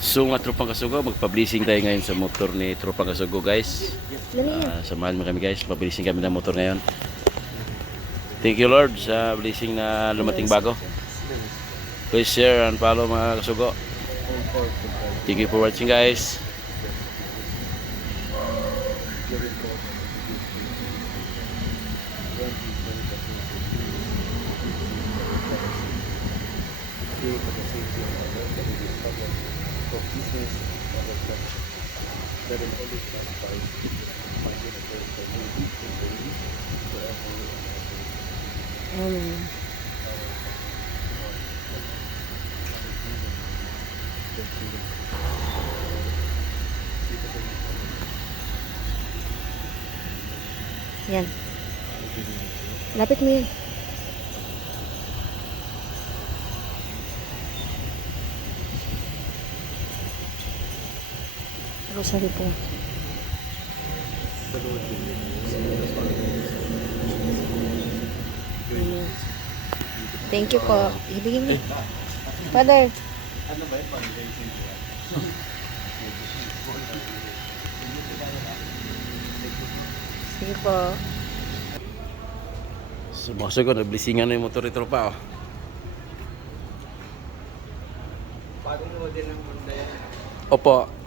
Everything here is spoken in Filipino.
So nga Tropang Kasugo, magpa-blessing tayo ngayon sa motor ni Tropang Kasugo guys. Samahan mo kami guys, pa-blessing kami ng motor ngayon. Thank you Lord sa blessing na lumating bago. Please share and follow mga Kasugo. Thank you for watching guys. Yan. Lapit mo yan. Rosary po. Thank you po. Ibigin mo. Father. Ano ba yun? Sige po. So mga Kasugo, nag-blessingan na yung motor ni Tropa. Paano mo din ang bunda yan? Opo.